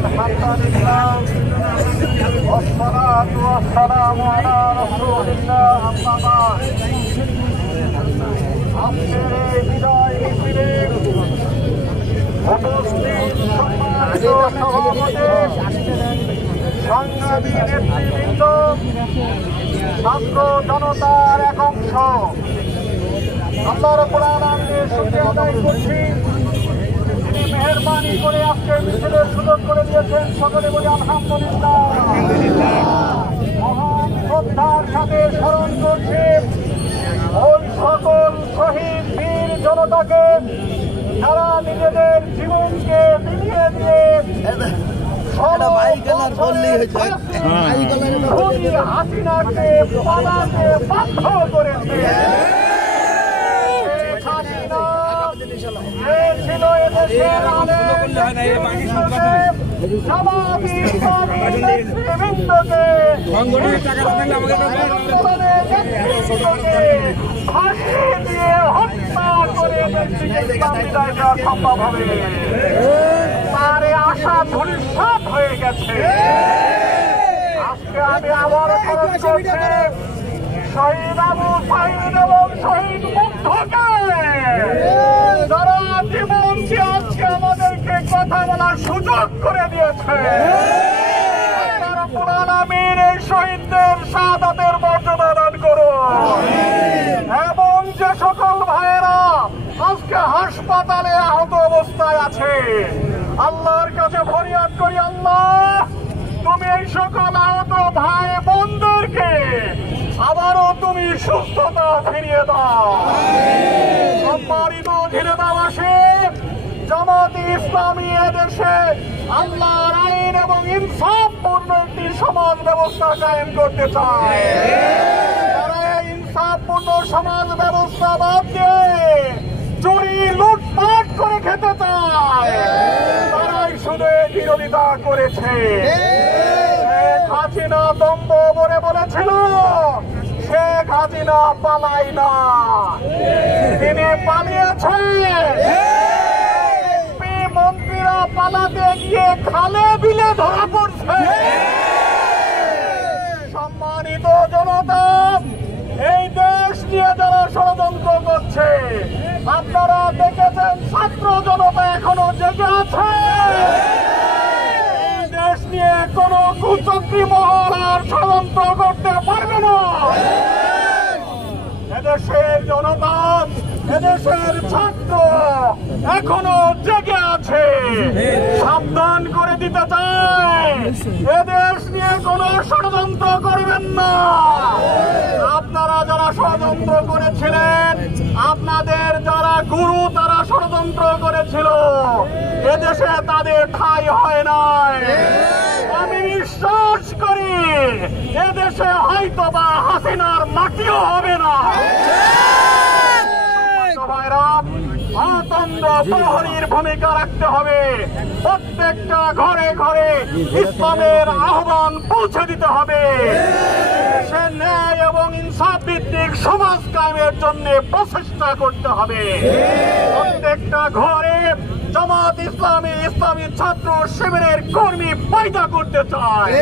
الحمد لله والصلاة والسلام على رسول الله أما بعد আজকের এই বিদায় মিছিলে উপস্থিত সম্মানিত সভাপতি, সংগ্রামী নেতৃবৃন্দ, ছাত্র জনতার এক অংশ, আল্লাহ রাব্বুল আলামিনের শুকরিয়া আদায় করছি। তিনি মেহেরবানি করে আজকে মিছিলের সুযোগ করে দিয়েছেন। সকলে বলি আলহামদুলিল্লাহ। মহান শ্রদ্ধার সাথে স্মরণ করছি ওই সকল শহীদ বীর জনতাকে যারা নিজেদের জীবনকে বিলিয়ে দিয়ে হাসিনাকে পালাতে বাধ্য করেছে। ছিল এদেশের ফাঁসি দিয়ে হত্যা করে সম্ভব হবে, তার আশা ধূলিসাৎ হয়ে গেছে। আজকে আমি আবার স্মরণ করছি শহীদ আবু সাঈদ এবং শহীদ মুগ্ধকে, যারা জীবনকে আজকে আমাদেরকে কথা বলার সুযোগ করে দিয়েছে। আল্লাহ রাব্বুল আলামিন এই শহীদদের শাহাদাতের মর্যাদা দান করুন। এবং যে সকল ভাইয়েরা আজকে হাসপাতালে আহত অবস্থায় আছে, আল্লাহর কাছে ফরিয়াদ করি, আল্লাহ তুমি এই সকল আহত ভাই বোনদেরকে আবারও তুমি সুস্থতা ফিরিয়ে দাও। সম্মানিত ঝিনাইদহবাসী, জামাতে ইসলামী এদেশে আল্লাহর আইন এবং ইনসাফপূর্ণ একটি সমাজ ব্যবস্থা কায়েম করতে চায়। তারা এই ইনসাফপূর্ণ সমাজ ব্যবস্থা বাদ দিয়ে চুরি লুটপাট করে খেতে চায়, তারাই শুধু বিরোধিতা করেছে। শেখ হাসিনা দম্ভ করে বলেছিল শেখ হাসিনা পালাই না, তিনি পালিয়েছেন। মন্ত্রীরা পালাতে গিয়ে খালে বিলে ধরা পড়ছে। সম্মানিত জনতা, এই দেশ নিয়ে যারা ষড়যন্ত্র করছে, আপনারা দেখেছেন ছাত্র জনতা এখনো জেগে আছে। এই দেশ নিয়ে কোন কুচক্রী মহল আর ষড়যন্ত্র করতে পারবে না। এদেশের জনতা, এদেশের ছাত্র এখনো জেগে আছে। সাবধান করে দিতে চায়, এদেশ নিয়ে কোন ষড়যন্ত্র করবেন না। আপনারা যারা ষড়যন্ত্র করেছিলেন, আপনাদের যারা গুরু তারা ষড়যন্ত্র করেছিল, এদেশে তাদের ঠাঁই হয় নাই। আমি বিশ্বাস করি এদেশে হয়তো বা হাসিনার মাটিও হবে না। আতঙ্ক প্রহরীর ভূমিকা রাখতে হবে। প্রত্যেকটা ঘরে ঘরে ইসলামের আহ্বান পৌঁছে দিতে হবে। সে ন্যায় এবং ইনসাফ ভিত্তিক সমাজ কায়েমের জন্য প্রচেষ্টা করতে হবে। প্রত্যেকটা ঘরে জামাত ইসলামী, ইসলামী ছাত্র শিবিরের কর্মী পয়দা করতে চায়।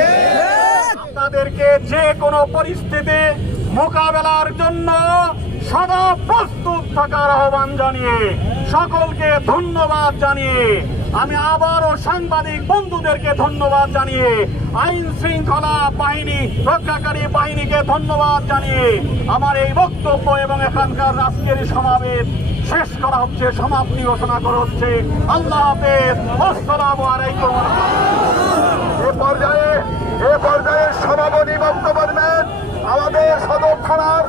আপনাদেরকে যে কোনো পরিস্থিতি মোকাবেলার জন্য সদা প্রস্তুত থাকার আহ্বান জানিয়ে সকলকে ধন্যবাদ জানিয়ে, আমি আবারও সাংবাদিক বন্ধুদেরকে ধন্যবাদ জানিয়ে, আইন শৃঙ্খলা বাহিনী রক্ষাকারী বাহিনীকে ধন্যবাদ জানিয়ে আমার এই বক্তব্য এবং এখানকার আজকের সমাবেশ শেষ করা হচ্ছে, সমাপ্তি ঘোষণা করা হচ্ছে। আল্লাহ হাফেজ, আসসালামু আলাইকুম। এ পর্যায়ে সভাপতি বক্তব্য দেবেন আমাদের সদর থানার